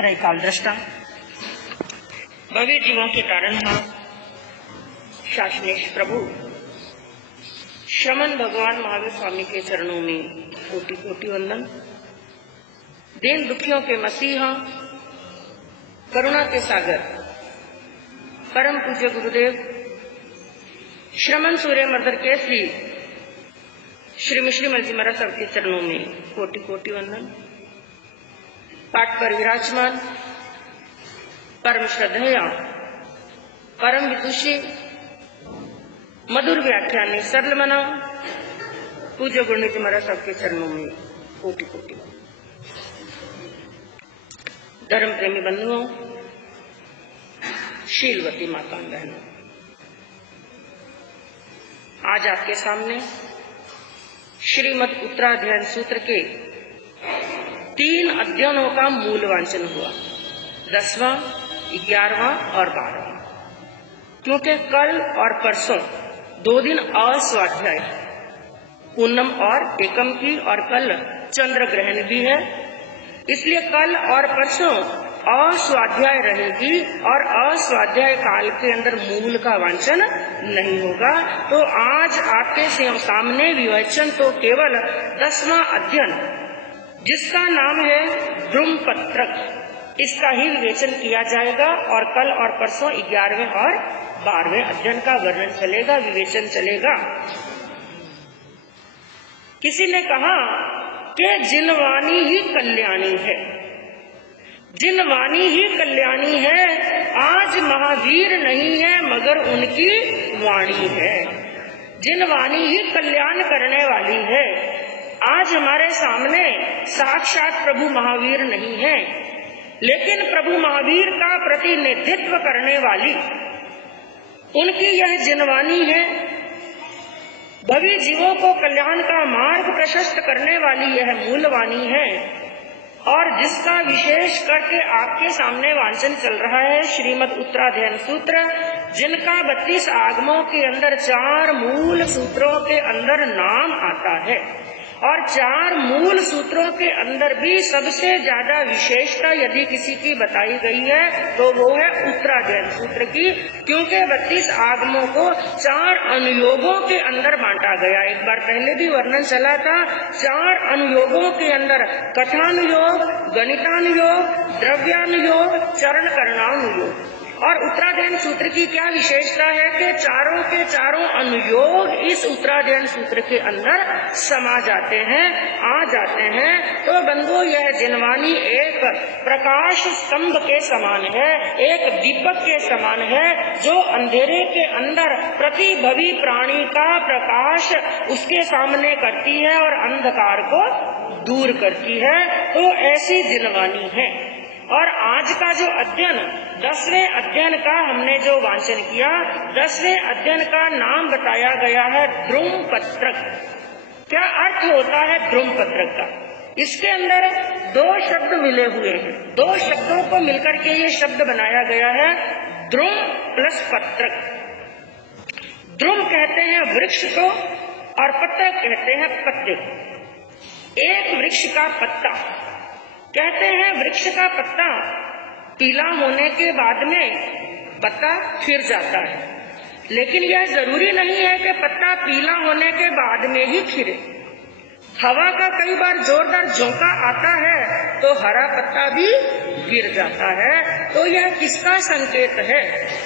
त्रैकाल दृष्टा भव्य जीवों के तारनहार शासनेश प्रभु श्रमण भगवान महावीर स्वामी के चरणों में कोटि कोटि वंदन। दीन दुखियों के मसीहा, करुणा के सागर, परम पूज्य गुरुदेव श्रमण सूर्य मर्दर केसरी श्री मिश्री जी महाराज साहब के चरणों में कोटि कोटि वंदन। पाठ पर विराजमान परम श्रद्धेया, परम विदुषी, मधुर व्याख्यानी, सरल मना पूज्य गुरुजी महाराज साहब के चरणों में कोटि कोटि। धर्म प्रेमी बंधुओं, शीलवती माता बहनों, आज आपके सामने श्रीमद उत्तराध्ययन सूत्र के 3 अध्ययनों का मूल वांचन हुआ, 10वां, 11वां और 12वां। क्योंकि कल और परसों 2 दिन अस्वाध्याय, पूनम और एकम की, और कल चंद्र ग्रहण भी है, इसलिए कल और परसों अस्वाध्याय रहेगी और अस्वाध्याय काल के अंदर मूल का वांचन नहीं होगा। तो आज आपके सामने विवेचन तो केवल 10वां अध्ययन, जिसका नाम है द्रुमपत्रक, इसका ही विवेचन किया जाएगा और कल और परसों 11वें और 12वें अध्ययन का वर्णन चलेगा, विवेचन चलेगा। किसी ने कहा कि जिनवाणी ही कल्याणी है, जिनवाणी ही कल्याणी है, आज महावीर नहीं है मगर उनकी वाणी है। जिनवाणी ही कल्याण करने वाली है। आज हमारे सामने साक्षात प्रभु महावीर नहीं है, लेकिन प्रभु महावीर का प्रतिनिधित्व करने वाली उनकी यह जिनवाणी है। भवी जीवों को कल्याण का मार्ग प्रशस्त करने वाली यह मूलवाणी है, और जिसका विशेष करके आपके सामने वांचन चल रहा है श्रीमद उत्तराध्ययन सूत्र, जिनका 32 आगमों के अंदर 4 मूल सूत्रों के अंदर नाम आता है, और 4 मूल सूत्रों के अंदर भी सबसे ज्यादा विशेषता यदि किसी की बताई गई है तो वो है उत्तराध्ययन सूत्र की, क्योंकि 32 आगमों को 4 अनुयोगों के अंदर बांटा गया। एक बार पहले भी वर्णन चला था। 4 अनुयोगों के अंदर कथानुयोग, गणितानुयोग, द्रव्यानुयोग, चरण करणानुयोग। और उत्तराध्ययन सूत्र की क्या विशेषता है कि चारों के चारों अनुयोग इस उत्तराध्ययन सूत्र के अंदर समा जाते हैं, आ जाते हैं। तो बंधुओं, यह जिनवाणी एक प्रकाश स्तंभ के समान है, एक दीपक के समान है, जो अंधेरे के अंदर प्रतिभवी प्राणी का प्रकाश उसके सामने करती है और अंधकार को दूर करती है। तो ऐसी जिनवाणी है। और आज का जो अध्ययन 10वें अध्ययन का हमने जो वांचन किया, 10वें अध्ययन का नाम बताया गया है द्रुमपत्रक। क्या अर्थ होता है द्रुमपत्रक का? इसके अंदर 2 शब्द मिले हुए हैं, 2 शब्दों को मिलकर के ये शब्द बनाया गया है, द्रुम प्लस पत्रक। द्रुम कहते हैं वृक्ष को और पत्रक कहते हैं पत्ते। एक वृक्ष का पत्ता, कहते हैं वृक्ष का पत्ता पीला होने के बाद में पत्ता खिल जाता है, लेकिन यह जरूरी नहीं है कि पत्ता पीला होने के बाद में ही खिले। हवा का कई बार जोरदार झोंका आता है तो हरा पत्ता भी गिर जाता है। तो यह किसका संकेत है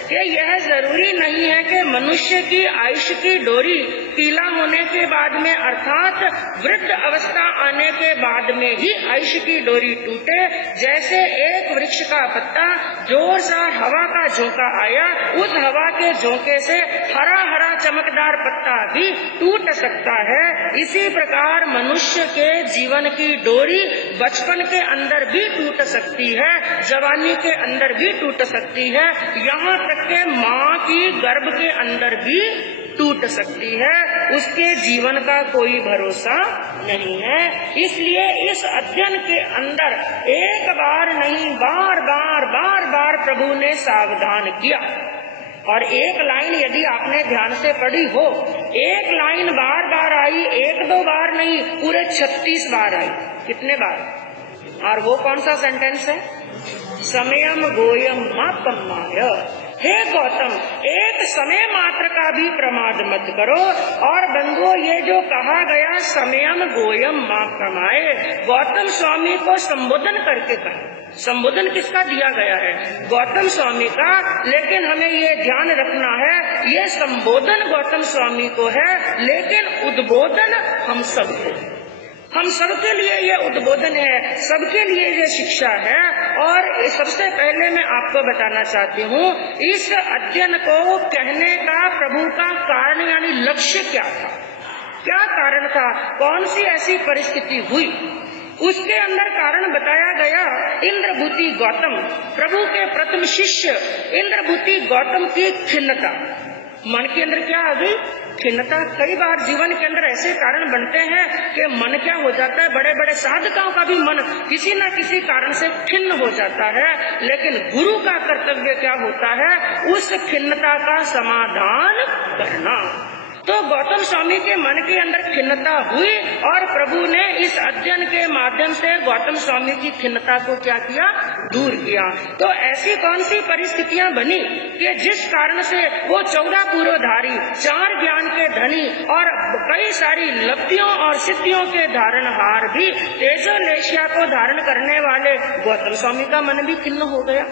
कि यह जरूरी नहीं है कि मनुष्य की आयुष्य की डोरी पीला होने के बाद में, अर्थात वृद्ध अवस्था आने के बाद में ही आयुष्य की डोरी टूटे। जैसे एक वृक्ष का पत्ता जोर से हवा का झोंका आया, उस हवा के झोंके से हरा हरा चमकदार पत्ता भी टूट सकता है। इसी प्रकार मनुष्य के जीवन की डोरी बचपन के अंदर भी टूट सकती है, जवानी के अंदर भी टूट सकती है, यहाँ तक के माँ की गर्भ के अंदर भी टूट सकती है। उसके जीवन का कोई भरोसा नहीं है। इसलिए इस अध्ययन के अंदर एक बार नहीं, बार बार प्रभु ने सावधान किया। और एक लाइन यदि आपने ध्यान से पढ़ी हो, एक लाइन बार बार आई, 1-2 बार नहीं, पूरे 36 बार आई। कितने बार? और वो कौन सा सेंटेंस है? समयम गोयम मापम्माय। हे गौतम, एक समय मात्र का भी प्रमाद मत करो। और बंधुओं, ये जो कहा गया समयम गोयम मापम्माय, गौतम स्वामी को संबोधन करके कहा। संबोधन किसका दिया गया है? गौतम स्वामी का। लेकिन हमें ये ध्यान रखना है, ये संबोधन गौतम स्वामी को है, लेकिन उद्बोधन हम सबको, हम सबके लिए ये उद्बोधन है, सबके लिए ये शिक्षा है। और सबसे पहले मैं आपको बताना चाहती हूँ, इस अध्ययन को कहने का प्रभु का कारण यानी लक्ष्य क्या था, क्या कारण था, कौन सी ऐसी परिस्थिति हुई, उसके अंदर कारण बताया गया। इंद्रभूति गौतम, प्रभु के प्रथम शिष्य इंद्रभूति गौतम की खिन्नता, मन के अंदर क्या आ गई? खिन्नता। कई बार जीवन के अंदर ऐसे कारण बनते हैं कि मन क्या हो जाता है, बड़े बड़े साधकों का भी मन किसी न किसी कारण से खिन्न हो जाता है। लेकिन गुरु का कर्तव्य क्या होता है? उस खिन्नता का समाधान करना। तो गौतम स्वामी के मन के अंदर खिन्नता हुई और प्रभु ने इस अध्ययन के माध्यम से गौतम स्वामी की खिन्नता को क्या किया? दूर किया। तो ऐसी कौन सी परिस्थितियां बनी कि जिस कारण से वो 14 पुरोधारी, 4 ज्ञान के धनी और कई सारी लब्धियों और सिद्धियों के धारणहार भी तेजोलेशिया को धारण करने वाले गौतम स्वामी का मन भी खिन्न हो गया।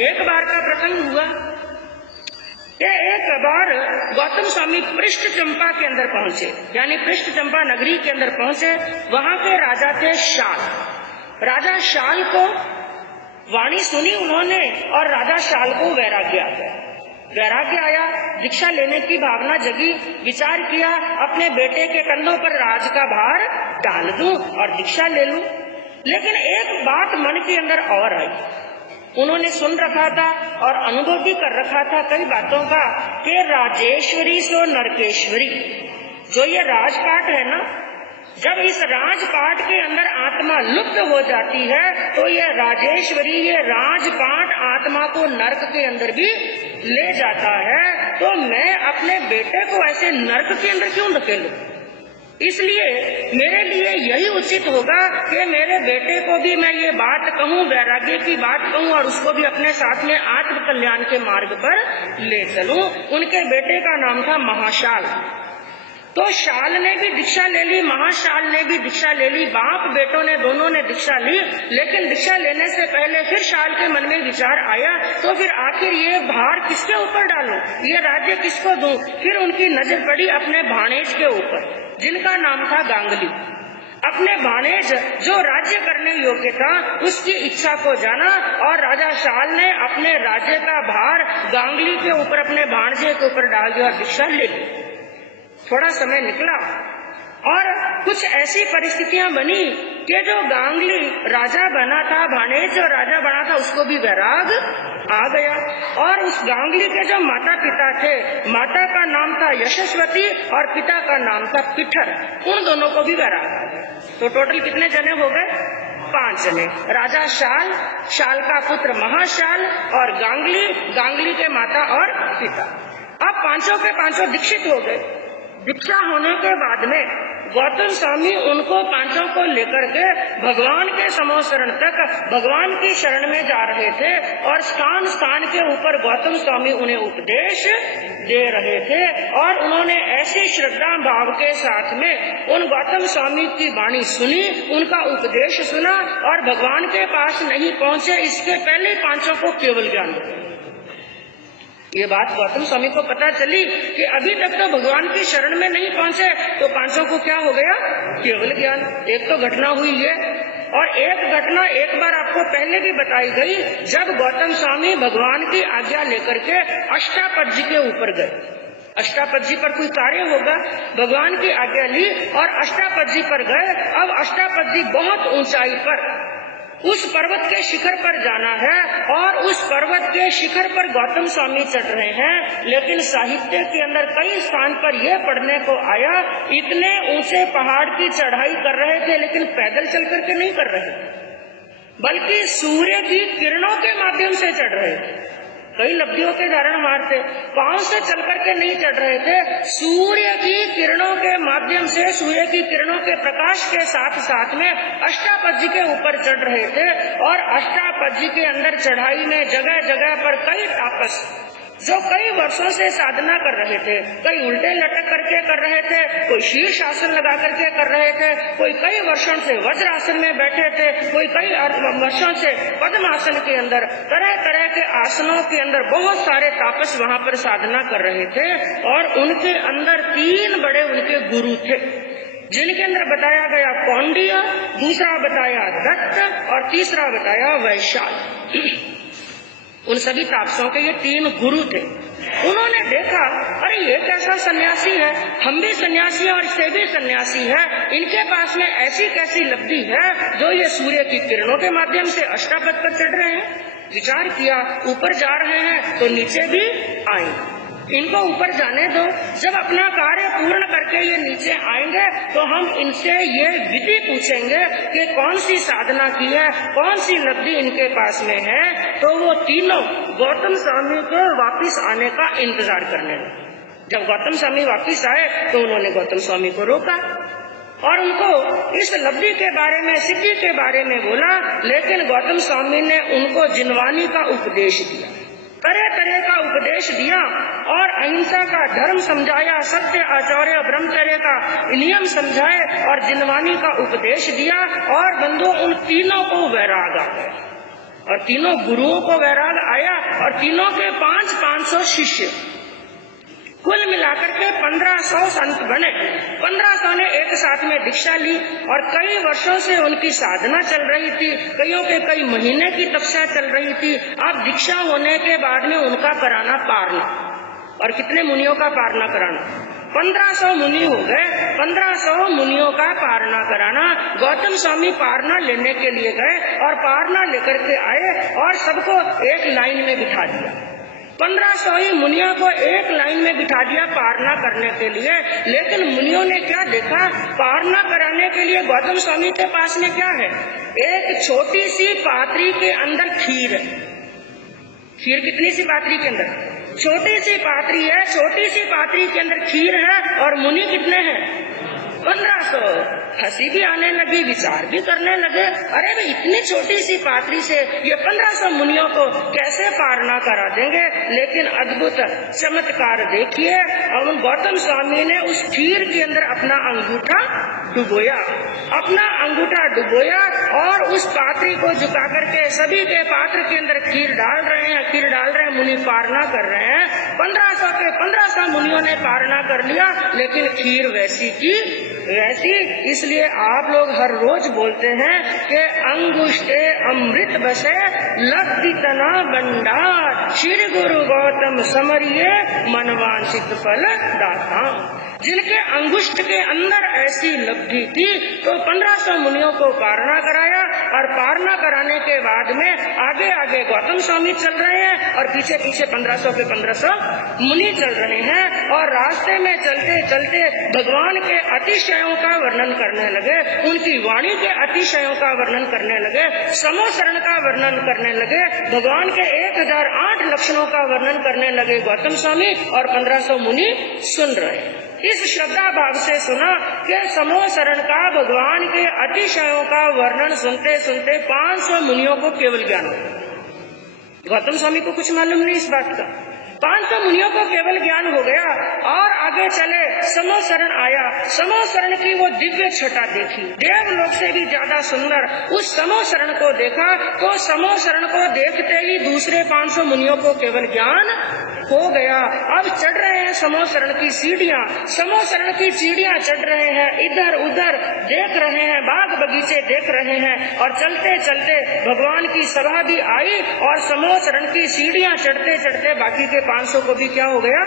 एक बार का प्रसंग हुआ कि एक बार गौतम स्वामी पृष्ठ चंपा के अंदर पहुंचे, यानी पृष्ठ चंपा नगरी के अंदर पहुंचे। वहां के राजा थे शाल। राजा शाल को वाणी सुनी उन्होंने और राजा शाल को वैराग्य आ गया। वैराग्य आया, दीक्षा लेने की भावना जगी। विचार किया, अपने बेटे के कंधों पर राज का भार डाल दूं और दीक्षा ले लूं। लेकिन एक बात मन के अंदर और आई। उन्होंने सुन रखा था और अनुभव भी कर रखा था कई बातों का कि राजेश्वरी सो नरकेश्वरी, जो ये राजपाट है ना, जब इस राजपाट के अंदर आत्मा लुप्त हो जाती है तो ये राजेश्वरी, ये राजपाट आत्मा को नरक के अंदर भी ले जाता है। तो मैं अपने बेटे को ऐसे नरक के अंदर क्यों धकेलूं? इसलिए मेरे लिए यही उचित होगा कि मेरे बेटे को भी मैं ये बात कहूँ, वैराग्य की बात कहूँ और उसको भी अपने साथ में आत्म कल्याण के मार्ग पर ले चलूं। उनके बेटे का नाम था महाशाल। तो शाल ने भी दीक्षा ले ली, महाशाल ने भी दीक्षा ले ली। बाप बेटों ने दोनों ने दीक्षा ली। लेकिन दीक्षा लेने से पहले फिर शाल के मन में विचार आया, तो फिर आखिर ये भार किसके ऊपर डालूं, ये राज्य किसको दूं? फिर उनकी नजर पड़ी अपने भाणेज के ऊपर, जिनका नाम था गांगली। अपने भाणेज जो राज्य करने योग्य था, उसकी इच्छा को जाना और राजा शाल ने अपने राज्य का भार गांगली के ऊपर, अपने भाणजे के ऊपर डाल दिया और दीक्षा ले ली। थोड़ा समय निकला और कुछ ऐसी परिस्थितियां बनी कि जो गांगली राजा बना था, भाणेज जो राजा बना था, उसको भी वैराग आ गया। और उस गांगली के जो माता पिता थे, माता का नाम था यशस्वती और पिता का नाम था पिठर, उन दोनों को भी वैराग आ गया। तो टोटल कितने जने हो गए? 5 जने। राजा शाल, शाल का पुत्र महाशाल और गांगली, गांगली के माता और पिता। अब पांचों के पांचों दीक्षित हो गए। दीक्षा होने के बाद में गौतम स्वामी उनको पांचों को लेकर के भगवान के समोशरण तक, भगवान की शरण में जा रहे थे और स्थान स्थान के ऊपर गौतम स्वामी उन्हें उपदेश दे रहे थे। और उन्होंने ऐसी श्रद्धा भाव के साथ में उन गौतम स्वामी की वाणी सुनी, उनका उपदेश सुना और भगवान के पास नहीं पहुंचे इसके पहले पांचों को केवल ज्ञान हो गया। ये बात गौतम स्वामी को पता चली कि अभी तक तो भगवान की शरण में नहीं पहुंचे, तो पांचों को क्या हो गया? केवल ज्ञान। एक तो घटना हुई है और एक घटना एक बार आपको पहले भी बताई गई, जब गौतम स्वामी भगवान की आज्ञा लेकर के अष्टापद के ऊपर गए। अष्टापद पर कोई कार्य होगा, भगवान की आज्ञा ली और अष्टापद पर गए। अब अष्टापद बहुत ऊंचाई पर, उस पर्वत के शिखर पर जाना है और उस पर्वत के शिखर पर गौतम स्वामी चढ़ रहे हैं। लेकिन साहित्य के अंदर कई स्थान पर यह पढ़ने को आया, इतने ऊंचे पहाड़ की चढ़ाई कर रहे थे लेकिन पैदल चल करके नहीं कर रहे, बल्कि सूर्य की किरणों के माध्यम से चढ़ रहे थे। कई लब्धियों के धारण मारते, पांव से चल करके नहीं चढ़ रहे थे, सूर्य की किरणों के माध्यम से, सूर्य की किरणों के प्रकाश के साथ साथ में अष्टापद के ऊपर चढ़ रहे थे। और अष्टापद के अंदर चढ़ाई में जगह जगह पर कई तापस जो कई वर्षों से साधना कर रहे थे, कई उल्टे लटक करके कर रहे थे, कोई शीर्ष आसन लगा करके कर रहे थे, कोई कई वर्षों से वज्रासन में बैठे थे, कोई कई वर्षों से पद्मासन के अंदर, तरह तरह के आसनों के अंदर बहुत सारे तापस वहां पर साधना कर रहे थे। और उनके अंदर 3 बड़े उनके गुरु थे, जिनके अंदर बताया गया कौंडिन्य, दूसरा बताया दत्त और तीसरा बताया वैशाल। उन सभी तापसों के ये 3 गुरु थे। उन्होंने देखा, अरे ये कैसा सन्यासी है, हम भी सन्यासी हैं और इससे भी सन्यासी है, इनके पास में ऐसी कैसी लब्धि है जो ये सूर्य की किरणों के माध्यम से अष्टापद पर चढ़ रहे हैं। विचार किया, ऊपर जा रहे हैं तो नीचे भी आएंगे, इनको ऊपर जाने दो, जब अपना कार्य पूर्ण करके ये नीचे आएंगे तो हम इनसे ये विधि पूछेंगे कि कौन सी साधना की है, कौन सी लब्धि इनके पास में है। तो वो तीनों गौतम स्वामी के वापिस आने का इंतजार करने लगे। जब गौतम स्वामी वापिस आए तो उन्होंने गौतम स्वामी को रोका और उनको इस लब्धि के बारे में, सिद्धि के बारे में बोला, लेकिन गौतम स्वामी ने उनको जिनवानी का उपदेश दिया, तरह तरह का उपदेश दिया और अहिंसा का धर्म समझाया, सत्य, आचार्य, ब्रह्मचर्य का नियम समझाए और जिनवानी का उपदेश दिया। और बंधु, उन तीनों को वैराग आ गया और तीनों गुरुओं को वैराग आया और तीनों के 500 शिष्य, कुल मिलाकर के 1500 संत बने। 1500 ने एक साथ में दीक्षा ली और कई वर्षों से उनकी साधना चल रही थी, कईयों के कई महीने की तपस्या चल रही थी। अब दीक्षा होने के बाद में उनका कराना पारना, और कितने मुनियों का पारना कराना, 1500 मुनि हो गए। 1500 मुनियों का पारना कराना। गौतम स्वामी पारना लेने के लिए गए और पारना लेकर के आए और सबको एक लाइन में बिठा दिया। 1500 ही मुनियों को एक लाइन में बिठा दिया पारना करने के लिए। लेकिन मुनियों ने क्या देखा, पारना कराने के लिए गौतम स्वामी के पास में क्या है, एक छोटी सी पात्री के अंदर खीर है। खीर कितनी सी पात्री के अंदर, छोटी सी पात्री है, छोटी सी पात्री के अंदर खीर है और मुनि कितने हैं, 1500। हंसी भी आने लगी, विचार भी करने लगे, अरे भाई इतनी छोटी सी पात्री से ये 1500 मुनियों को कैसे पारना करा देंगे। लेकिन अद्भुत चमत्कार देखिए, और गौतम स्वामी ने उस खीर के अंदर अपना अंगूठा डुबोया, और उस पात्री को झुका करके सभी के पात्र के अंदर खीर डाल रहे हैं, मुनि पारना कर रहे हैं। 1500 के 1500 मुनियों ने पारना कर लिया, लेकिन खीर वैसी की वैसी। इसलिए आप लोग हर रोज बोलते हैं कि अंगुष्ठे अमृत बसे लब्धि तना भंडार, श्री गुरु गौतम समरिये मनवांछित फल दाता। जिनके अंगुष्ठ के अंदर ऐसी लब्धि थी तो 1500 मुनियों को पारना कराया, और पारना कराने के बाद में आगे आगे गौतम स्वामी चल रहे हैं और पीछे पीछे 1500 के 1500 मुनि चल रहे हैं। और रास्ते में चलते चलते भगवान के अतिशयों का वर्णन करने लगे, उनकी वाणी के अतिशयों का वर्णन करने लगे, समोसरण का वर्णन करने लगे, भगवान के 1008 लक्षणों का वर्णन करने लगे गौतम स्वामी, और 1500 मुनि सुन रहे। इस श्रद्धा भाव से सुना कि समोसरण का, भगवान के अतिशयों का वर्णन सुनते सुनते 500 मुनियों को केवल ज्ञान हो। गौतम स्वामी को कुछ मालूम नहीं इस बात का। 500 मुनियों को केवल ज्ञान हो गया और आगे चले। समोसरण आया, समोसरण की वो दिव्य छटा देखी, देवलोक से भी ज्यादा सुंदर उस समोसरण को देखा। तो समोसरण को देखते ही दूसरे 500 मुनियों को केवल ज्ञान हो गया। अब चढ़ रहे हैं समोसरण की सीढ़ियां, समोसरण की सीढ़ियां चढ़ रहे हैं, इधर उधर देख रहे हैं, बाग बगीचे देख रहे हैं, और चलते चलते भगवान की सभा भी आई और समोसरण की सीढ़ियां चढ़ते चढ़ते बाकी के 500 को भी क्या हो गया,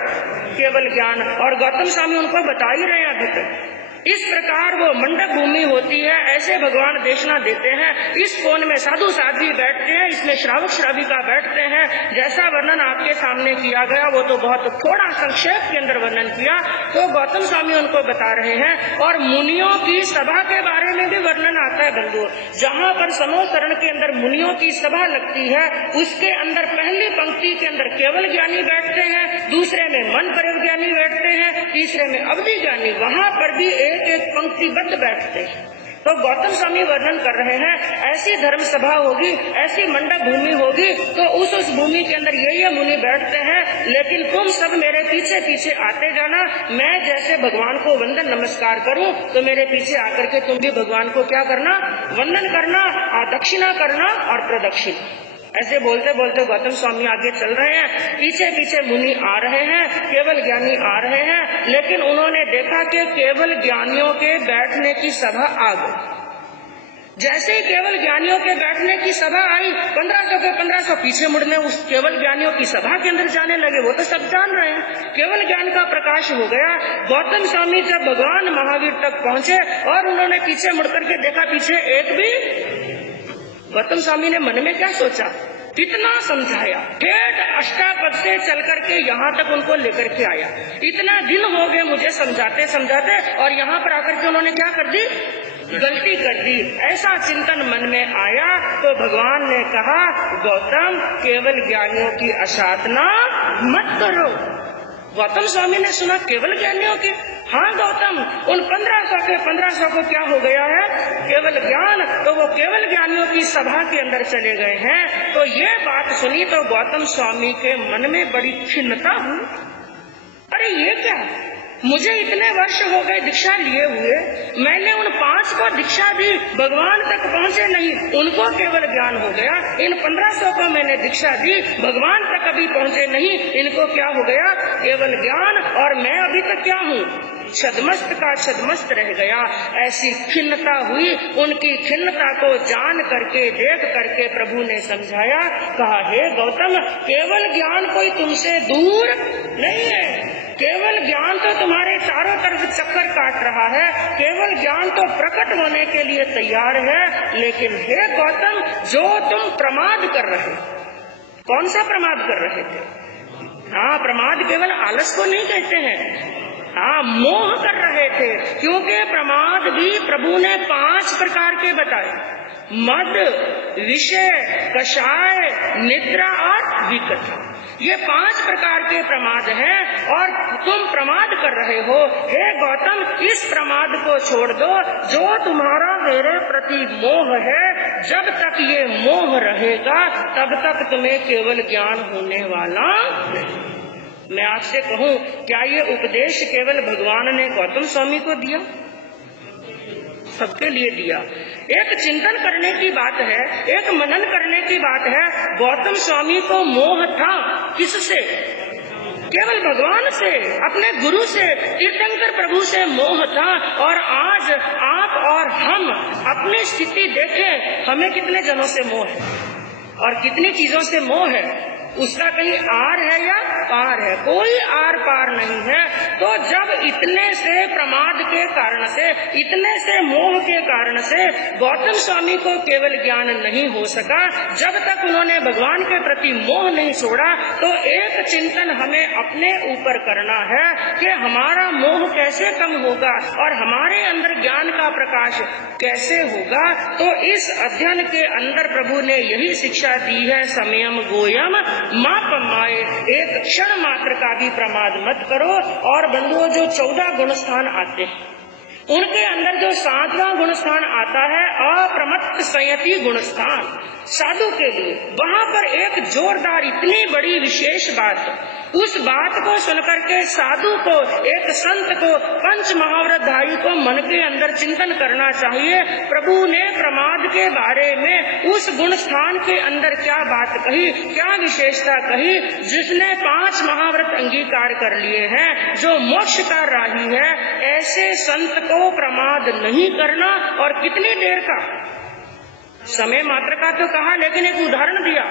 केवल ज्ञान। और गौतम स्वामी उनको बता ही रहे हैं अभी तक इस प्रकार वो मंडप भूमि होती है, ऐसे भगवान देशना देते हैं। इस कोण में साधु साध्वी बैठते हैं, इसमें श्रावक श्राविका बैठते हैं। जैसा वर्णन आपके सामने किया गया वो तो बहुत थोड़ा संक्षेप के अंदर वर्णन किया, तो गौतम स्वामी उनको बता रहे हैं। और मुनियों की सभा के बारे में भी वर्णन आता है बंधुओं। जहाँ पर समोसरण के अंदर मुनियों की सभा लगती है, उसके अंदर पहली पंक्ति के अंदर केवल ज्ञानी बैठते हैं, दूसरे में मन परिज्ञानी बैठते हैं, तीसरे में अवधि ज्ञानी। वहां पर भी एक एक पंक्तिबद्ध बैठते हैं। तो गौतम स्वामी वर्णन कर रहे हैं, ऐसी धर्म सभा होगी, ऐसी मंडप भूमि होगी, तो उस भूमि के अंदर ये मुनि बैठते हैं। लेकिन तुम सब मेरे पीछे पीछे आते जाना। मैं जैसे भगवान को वंदन नमस्कार करूं, तो मेरे पीछे आकर के तुम भी भगवान को क्या करना, वंदन करना, दक्षिणा करना और प्रदक्षिणा। ऐसे बोलते बोलते गौतम स्वामी आगे चल रहे हैं, पीछे पीछे मुनि आ रहे हैं, केवल ज्ञानी आ रहे हैं। लेकिन उन्होंने देखा कि केवल ज्ञानियों के बैठने की सभा आ गई। जैसे ही केवल ज्ञानियों के बैठने की सभा आई, 1500 के 1500 पीछे मुड़ने उस केवल ज्ञानियों की सभा के अंदर जाने लगे। वो तो सब जान रहे हैं, केवल ज्ञान का प्रकाश हो गया। गौतम स्वामी जब भगवान महावीर तक पहुंचे और उन्होंने पीछे मुड़कर के देखा, पीछे एक भी। गौतम स्वामी ने मन में क्या सोचा, कितना समझाया, ठेठ अष्टापद से चल करके यहाँ तक उनको लेकर के आया। इतना दिन हो गए मुझे समझाते समझाते, और यहाँ पर आकर के उन्होंने क्या कर दी, गलती कर दी। ऐसा चिंतन मन में आया तो भगवान ने कहा, गौतम केवल ज्ञानियों की असाधना मत करो। गौतम स्वामी ने सुना केवल ज्ञानियों की, हाँ गौतम, उन 1500 के 1500 को क्या हो गया है, केवल ज्ञान। तो वो केवल ज्ञानियों की सभा के अंदर चले गए हैं। तो ये बात सुनी तो गौतम स्वामी के मन में बड़ी खिन्नता हुई। अरे ये क्या, मुझे इतने वर्ष हो गए दीक्षा लिए हुए, मैंने उन 5 को दीक्षा दी, भगवान तक पहुँचे नहीं, उनको केवल ज्ञान हो गया। इन 1500 को मैंने दीक्षा दी, भगवान तक अभी पहुँचे नहीं, इनको क्या हो गया, केवल ज्ञान। और मैं अभी तक क्या हूँ, छदमस्त का छदमस्त रह गया। ऐसी खिन्नता हुई। उनकी खिन्नता को जान करके, देख करके प्रभु ने समझाया, कहा, हे गौतम, केवल ज्ञान कोई तुमसे दूर नहीं है। केवल ज्ञान तो तुम्हारे चारों तरफ चक्कर काट रहा है, केवल ज्ञान तो प्रकट होने के लिए तैयार है। लेकिन हे गौतम, जो तुम प्रमाद कर रहे, कौन सा प्रमाद कर रहे थे? हाँ, प्रमाद केवल आलस को नहीं कहते हैं, हाँ, मोह कर रहे थे। क्योंकि प्रमाद भी प्रभु ने 5 प्रकार के बताए, मद, विषय, कषाय, निद्रा और विकट। ये 5 प्रकार के प्रमाद हैं और तुम प्रमाद कर रहे हो। हे गौतम, इस प्रमाद को छोड़ दो, जो तुम्हारा मेरे प्रति मोह है। जब तक ये मोह रहेगा तब तक तुम्हें केवल ज्ञान होने वाला नहीं। मैं आपसे कहूं, क्या ये उपदेश केवल भगवान ने गौतम स्वामी को दिया? सबके लिए दिया। एक चिंतन करने की बात है, एक मनन करने की बात है। गौतम स्वामी को मोह था किससे? केवल भगवान से, अपने गुरु से, तीर्थंकर प्रभु से मोह था। और आज आप और हम अपनी स्थिति देखें, हमें कितने जनों से मोह है और कितनी चीजों से मोह है। उसका कहीं आर है या पार है? कोई आर पार नहीं है। तो जब इतने से प्रमाद के कारण से, इतने से मोह के कारण से गौतम स्वामी को केवल ज्ञान नहीं हो सका, जब तक उन्होंने भगवान के प्रति मोह नहीं छोड़ा, तो एक चिंतन हमें अपने ऊपर करना है कि हमारा मोह कैसे कम होगा और हमारे अंदर ज्ञान का प्रकाश कैसे होगा। तो इस अध्ययन के अंदर प्रभु ने यही शिक्षा दी है, समयम गोयम माँ पमाए, एक क्षण मात्र का भी प्रमाद मत करो। और बंधुओं, जो 14 गुण स्थान आते हैं, उनके अंदर जो 7वां गुण स्थान आता है, अप्रमत्त संयति गुण स्थान, साधु के लिए, वहाँ पर एक जोरदार, इतनी बड़ी विशेष बात, उस बात को सुनकर के साधु को, एक संत को, पंच महाव्रतधारी को मन के अंदर चिंतन करना चाहिए। प्रभु ने प्रमाद के बारे में उस गुण स्थान के अंदर क्या बात कही, क्या विशेषता कही, जिसने 5 महाव्रत अंगीकार कर लिए हैं, जो मोक्ष का राही है, ऐसे संत को प्रमाद नहीं करना। और कितनी देर का, समय मात्र का तो कहा, लेकिन एक उदाहरण दिया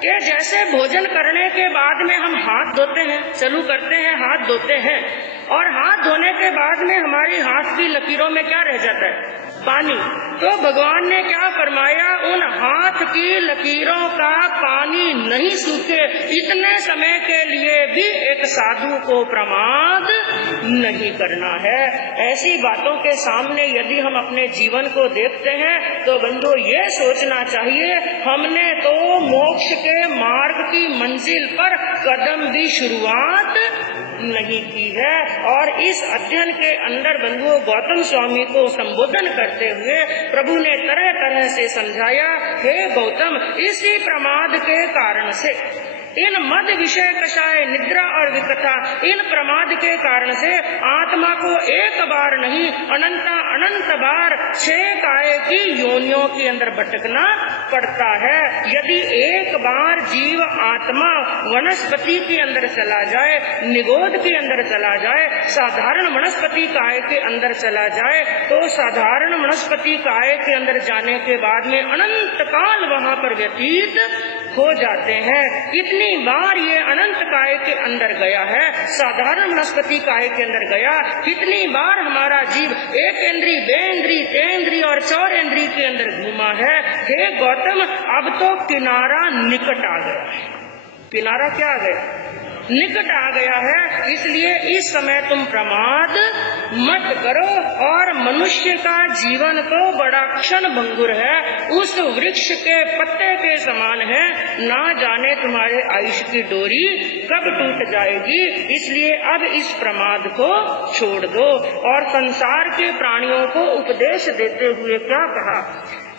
कि जैसे भोजन करने के बाद में हम हाथ धोते हैं, चालू करते हैं, हाथ धोते हैं, और हाथ धोने के बाद में हमारी हाथ की लकीरों में क्या रह जाता है? पानी। तो भगवान ने क्या फरमाया, उन हाथ की लकीरों का पानी नहीं सूखे इतने समय के लिए भी एक साधु को प्रमाद नहीं करना है। ऐसी बातों के सामने यदि हम अपने जीवन को देखते हैं तो बंधु ये सोचना चाहिए, हमने तो मोक्ष के मार्ग की मंजिल पर कदम भी शुरुआत नहीं की है। और इस अध्ययन के अंदर बंधुओं गौतम स्वामी को संबोधन करते हुए प्रभु ने तरह तरह से समझाया, हे गौतम, इसी प्रमाद के कारण से, इन मद विषय कषाय निद्रा और विकथा, इन प्रमाद के कारण से आत्मा को एक बार नहीं अनंत बार 6 काय की योनियों के अंदर भटकना पड़ता है। यदि एक बार जीव आत्मा वनस्पति के अंदर चला जाए, निगोद के अंदर चला जाए, साधारण वनस्पति काय के अंदर चला जाए, तो साधारण वनस्पति काय के अंदर जाने के बाद में अनंत काल वहाँ पर व्यतीत हो जाते हैं। कितनी बार ये अनंत काय के अंदर गया है, साधारण वनस्पति काय के अंदर गया, कितनी बार हमारा जीव एक इंद्री, बेंद्री, तेंद्री और चौरेंद्री के अंदर घूमा है। हे गौतम, अब तो किनारा निकट आ गया है। किनारा क्या आ गया? निकट आ गया है। इसलिए इस समय तुम प्रमाद मत करो। और मनुष्य का जीवन तो बड़ा क्षण भंगुर है, उस वृक्ष के पत्ते के समान है, ना जाने तुम्हारे आयुष की डोरी कब टूट जाएगी। इसलिए अब इस प्रमाद को छोड़ दो। और संसार के प्राणियों को उपदेश देते हुए क्या कहा?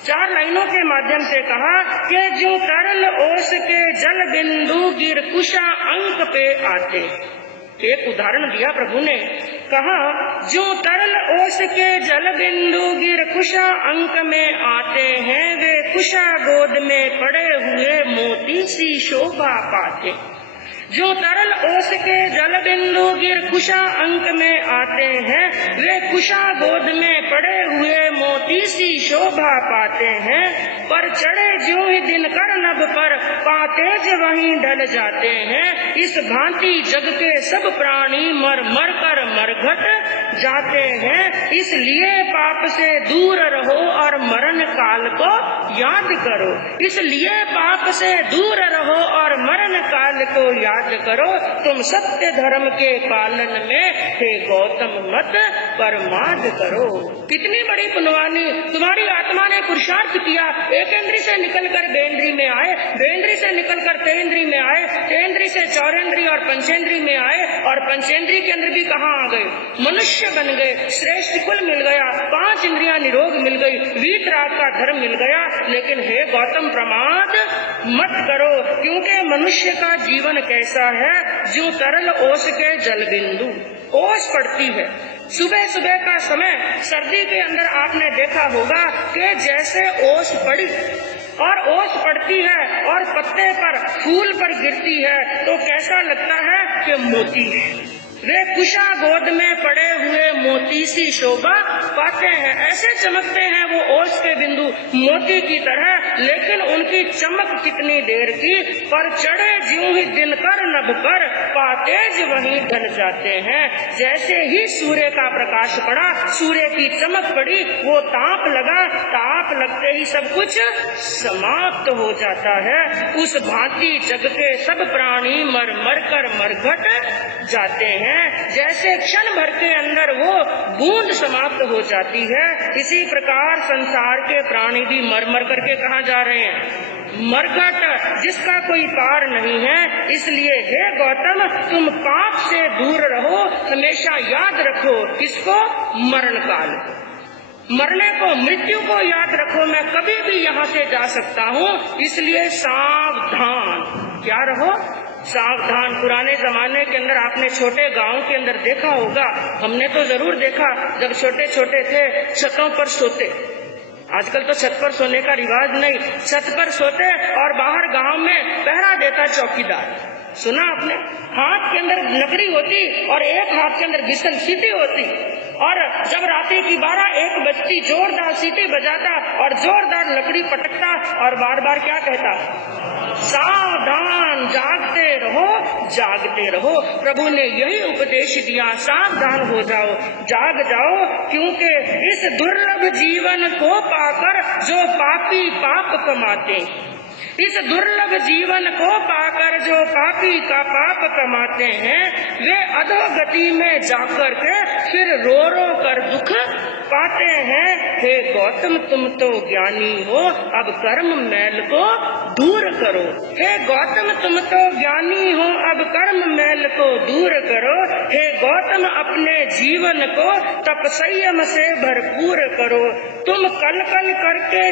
4 लाइनों के माध्यम से कहा कि जो तरल ओस के जल बिंदु गिर कुशा अंक पे आते। एक उदाहरण दिया प्रभु ने, कहा जो तरल ओस के जल बिंदु गिर कुशा अंक में आते हैं, वे कुशा गोद में पड़े हुए मोती सी शोभा पाते। जो तरल ओस के जल बिंदु गिर कुशा अंक में आते हैं, वे कुशा गोद में पड़े हुए मोती सी शोभा पाते हैं। पर चढ़े ज्यों ही दिनकर नभ पर, पाते जो वहीं ढल जाते हैं। इस भांति जग के सब प्राणी मर मर कर मरघट जाते हैं। इसलिए पाप से दूर रहो और मरण काल को याद करो। इसलिए पाप से दूर रहो और मरण काल को याद करो। तुम सत्य धर्म के पालन में हे गौतम मत परमाद करो। कितनी बड़ी पुण्यवानी, तुम्हारी आत्मा ने पुरुषार्थ किया, एक इंद्री से निकलकर बेंद्री में आए, बेंद्री से निकलकर तेंद्री में आए, तेंद्री से चौरेंद्री और पंचेंद्री में आए, और पंचेंद्री के अंदर भी कहाँ आ गए? मनुष्य बन गए, श्रेष्ठ कुल मिल गया, 5 इंद्रियां निरोग मिल गई, वीतराग का धर्म मिल गया। लेकिन हे गौतम प्रमाद मत करो, क्योंकि मनुष्य का जीवन कैसा है? जो तरल ओस के जल बिंदु, ओस पड़ती है सुबह सुबह का समय, सर्दी के अंदर आपने देखा होगा कि जैसे ओस पड़ी और ओस पड़ती है और पत्ते पर, फूल पर गिरती है तो कैसा लगता है कि मोती है। वे कुशा गोद में पड़े हुए मोती सी शोभा पाते हैं। ऐसे चमकते हैं वो ओस के बिंदु मोती की तरह, लेकिन उनकी चमक कितनी देर की। पर चढ़े ज्यों ही दिनकर नभ पर, पाते जो वहीं ढल जाते हैं। जैसे ही सूर्य का प्रकाश पड़ा, सूर्य की चमक पड़ी, वो ताप लगा, ताप लगते ही सब कुछ समाप्त हो जाता है। उस भांति जग के सब प्राणी मर मर कर मरघट जाते हैं। जैसे क्षण भर के अंदर वो बूंद समाप्त हो जाती है, इसी प्रकार संसार के प्राणी भी मर मर करके कहाँ जा रहे हैं? मरघट, जिसका कोई पार नहीं है। इसलिए हे गौतम, तुम पाप से दूर रहो, हमेशा याद रखो किसको? मरण काल को, मरने को, मृत्यु को याद रखो। मैं कभी भी यहाँ से जा सकता हूँ, इसलिए सावधान। क्या रहो? सावधान। पुराने जमाने के अंदर आपने छोटे गांव के अंदर देखा होगा, हमने तो जरूर देखा, जब छोटे छोटे थे छतों पर सोते। आजकल तो छत पर सोने का रिवाज नहीं, छत पर सोते और बाहर गांव में पहरा देता चौकीदार। सुना आपने? हाथ के अंदर लकड़ी होती और एक हाथ के अंदर बिसल सीटी होती, और जब रात्रि की 12 एक बजती जोरदार सीटी बजाता और जोरदार लकड़ी पटकता और बार बार क्या कहता? सावधान, जागते रहो, जागते रहो। प्रभु ने यही उपदेश दिया, सावधान हो जाओ, जाग जाओ, क्योंकि इस दुर्लभ जीवन को पाकर जो पापी पाप कमाते, इस दुर्लभ जीवन को पाकर जो पापी का पाप कमाते हैं, वे अधोगति में जाकर के फिर रो रो कर दुख पाते हैं। हे गौतम, तुम तो ज्ञानी हो, अब कर्म मैल को दूर करो। हे गौतम, तुम तो ज्ञानी हो, अब कर्म मैल को दूर करो। हे गौतम, अपने जीवन को तप संयम से भरपूर करो। तुम कल कल करके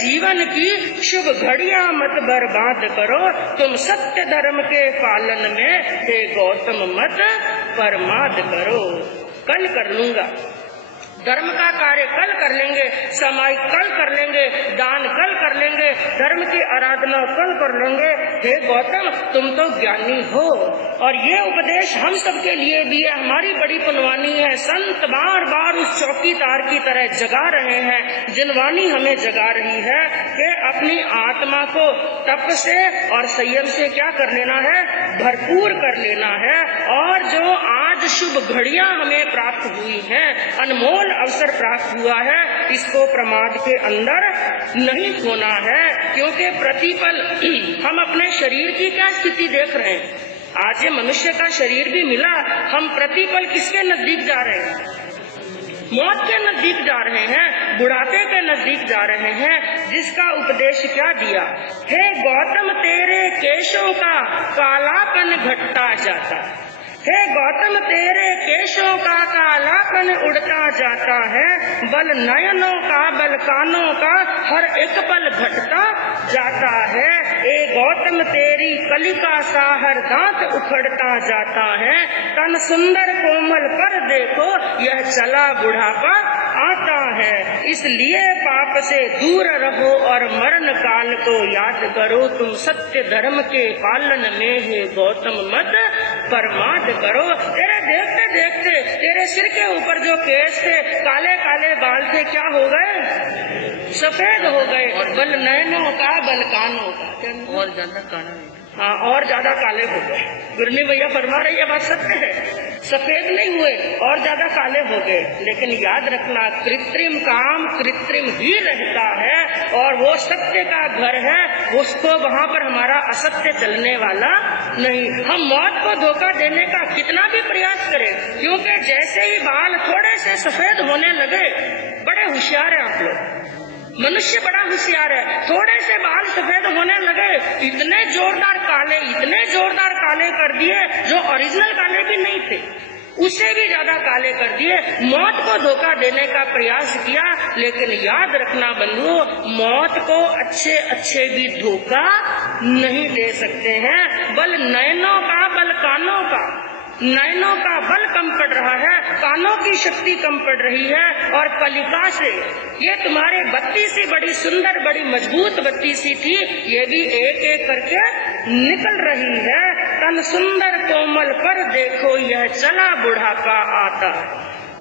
जीवन की शुभ घड़ियां मत बर्बाद करो। तुम सत्य धर्म के पालन में हे गौतम मत परमाद करो। कल कर लूंगा, धर्म का कार्य कल कर लेंगे, समाई कल कर लेंगे, दान कल कर लेंगे, धर्म की आराधना कल कर लेंगे। हे गौतम, तुम तो ज्ञानी हो। और ये उपदेश हम सबके लिए भी है, हमारी बड़ी पुनवानी है। संत बार बार उस चौकीदार की तरह जगा रहे हैं, जिनवानी हमें जगा रही है कि अपनी आत्मा को तप से और संयम से क्या कर लेना है? भरपूर कर लेना है। और जो आज शुभ घड़ियां हमें प्राप्त हुई हैं, अनमोल अवसर प्राप्त हुआ है, इसको प्रमाद के अंदर नहीं खोना है। क्योंकि प्रतिपल हम अपने शरीर की क्या स्थिति देख रहे हैं? आज ये मनुष्य का शरीर भी मिला, हम प्रतिपल किसके नजदीक जा रहे हैं? मौत के नजदीक जा रहे हैं, बुढ़ापे के नजदीक जा रहे हैं। जिसका उपदेश क्या दिया? हे गौतम, तेरे केशों का कालापन घटता जाता, हे गौतम, तेरे केशों का कालापन उड़ता जाता है। बल नयनों का, बल कानों का हर एक पल घटता जाता है। हे गौतम, तेरी कलिका सा हर दांत उखड़ता जाता है। तन सुंदर कोमल पर देखो, यह चला बुढ़ापा आता है। इसलिए पाप से दूर रहो और मरण काल को याद करो। तुम सत्य धर्म के पालन में हे गौतम मत परमाद करो। तेरे देखते देखते तेरे सिर के ऊपर जो केश थे, काले काले बाल थे, क्या हो गए? सफेद हो गए। बल नयनों का, बल कानों का, और ज्यादा काला, हाँ, और ज्यादा काले हो गए। गुरनी भैया फरमा रही है, बात सत्य है। सफेद नहीं हुए, और ज्यादा काले हो गए। लेकिन याद रखना, कृत्रिम काम कृत्रिम ही रहता है, और वो सत्य का घर है, उसको वहाँ पर हमारा असत्य चलने वाला नहीं। हम मौत को धोखा देने का कितना भी प्रयास करें, क्योंकि जैसे ही बाल थोड़े से सफेद होने लगे, बड़े होशियार है आप लोग, मनुष्य बड़ा होशियार है, थोड़े से बाल सफेद होने लगे, इतने जोरदार काले कर दिए जो ओरिजिनल काले भी नहीं थे, उससे भी ज्यादा काले कर दिए। मौत को धोखा देने का प्रयास किया। लेकिन याद रखना बंधुओं, मौत को अच्छे अच्छे भी धोखा नहीं दे सकते हैं। बल नयनों का, बल कानों का, नयनों का बल कम पड़ रहा है, कानों की शक्ति कम पड़ रही है, और कलिका से ये तुम्हारे बत्ती सी बड़ी सुंदर, बड़ी मजबूत बत्ती सी थी, ये भी एक एक करके निकल रही है। तन सुंदर कोमल पर देखो, यह चला बुढ़ापा आता।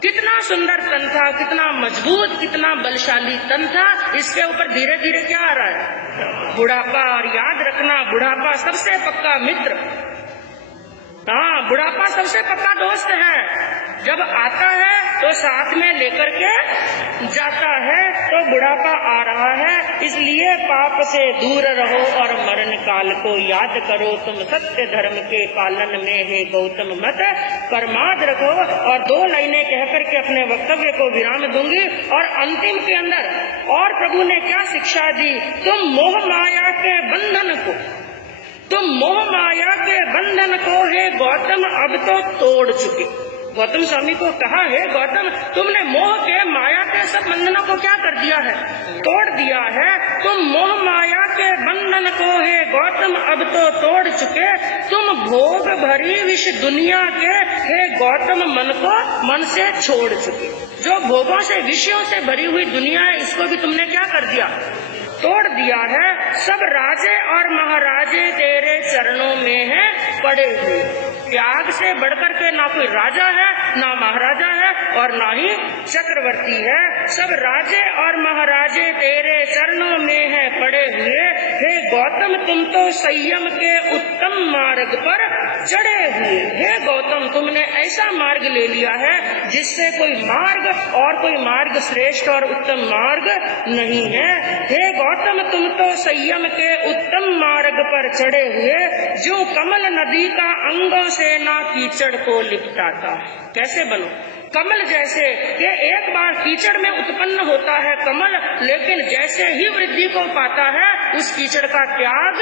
कितना सुंदर तन था, कितना मजबूत, कितना बलशाली तन था, इसके ऊपर धीरे धीरे क्या आ रहा है? बुढ़ापा। और याद रखना, बुढ़ापा सबसे पक्का मित्र, हाँ, बुढ़ापा सबसे पक्का दोस्त है। जब आता है तो साथ में लेकर के जाता है। तो बुढ़ापा आ रहा है, इसलिए पाप से दूर रहो और मरण काल को याद करो। तुम सत्य धर्म के पालन में हे गौतम मत परमाद रखो। और 2 लाइनें कहकर के अपने वक्तव्य को विराम दूंगी। और अंतिम के अंदर और प्रभु ने क्या शिक्षा दी? तुम मोह माया के बंधन को, तुम मोह माया के बंधन को हे गौतम अब तो तोड़ चुके। गौतम स्वामी को कहा, है गौतम, तुमने मोह के, माया के सब बंधनों को क्या कर दिया है? तोड़ दिया है। तुम मोह माया के बंधन को हे गौतम अब तो तोड़ चुके। तुम भोग भरी विष दुनिया के हे गौतम मन को मन से छोड़ चुके। जो भोगों से, विषयों से भरी हुई दुनिया है, इसको भी तुमने क्या कर दिया? तोड़ दिया है। सब राजे और महाराजे तेरे चरणों में है पड़े हुए। त्याग से बढ़कर के ना कोई राजा है, ना महाराजा है और ना ही चक्रवर्ती है। सब राजे और महाराजे तेरे चरणों में है पड़े हुए। हे गौतम, तुम तो संयम के उत्तम मार्ग पर चढ़े हुए। हे गौतम, तुमने ऐसा मार्ग ले लिया है जिससे कोई मार्ग और कोई मार्ग श्रेष्ठ और उत्तम मार्ग नहीं है। हे गौतम, तुम तो संयम के उत्तम मार्ग पर चढ़े हुए, जो कमल नदी का अंगों से ना कीचड़ को लिपटाता। कैसे बनो? कमल जैसे कि एक बार कीचड़ में उत्पन्न होता है कमल, लेकिन जैसे ही वृद्धि को पाता है उस कीचड़ का त्याग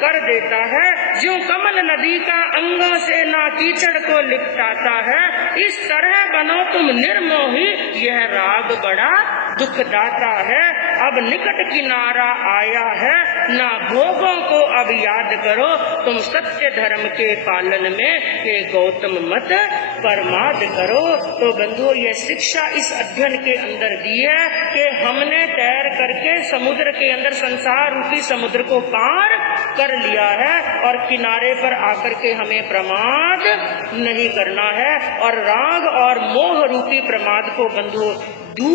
कर देता है। जो कमल नदी का अंगों से ना कीचड़ को लिपटाता है, इस तरह बनो तुम निर्मोही। यह राग बड़ा दुखदाता है। अब निकट किनारा आया है, ना भोगों को अब याद करो। तुम सत्य धर्म के पालन में हे गौतम मत परमाद करो। तो बंधुओं, ये शिक्षा इस अध्ययन के अंदर दी है कि हमने तैर करके समुद्र के अंदर, संसार रूपी समुद्र को पार कर लिया है और किनारे पर आकर के हमें प्रमाद नहीं करना है। और राग और मोह रूपी प्रमाद को बंधुओं